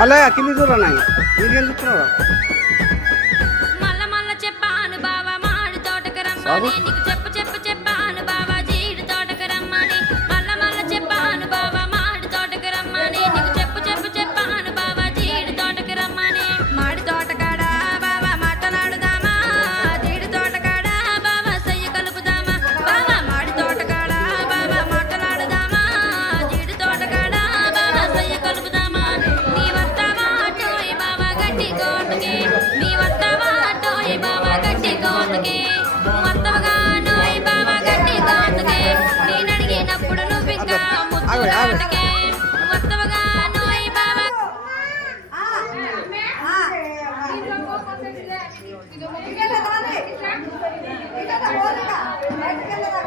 మళ్ళీ కింది చూడరా నాయన మీకేం చూస్తున్నారా మల్ల మల్ల చెప్పాను బావా మాడి తోటకు రమ్మని నీకు చెప్పాను బావా జీడి తోటకు రమ్మని మల్ల మల్ల చెప్పాను బావా మాడి తోటకు రమ్మని నీకు చెప్పాను బావా జీడి తోటకు రమ్మని మాడి తోటకాడ బావా మాటలాడుదామా జీడి తోటకాడ బావా సయ్య కలుపుదామా బావా మాడి తోటకాడ బావా మాటలాడుదామా జీడి తోటకాడ బావా సయ్య కలుపుదామా నీ వస్తావా టోయ్ బావా గట్టి కోటకి నీ వస్తావా టోయ్ బావా గట్టి కోటకి వస్తావగా నోయ్ బావా గట్టి కోటకి నేను అడిగినప్పుడు నువ్వు ఇంకా ముద్దు కోటకి వస్తావగా నోయ్ బావా ఇక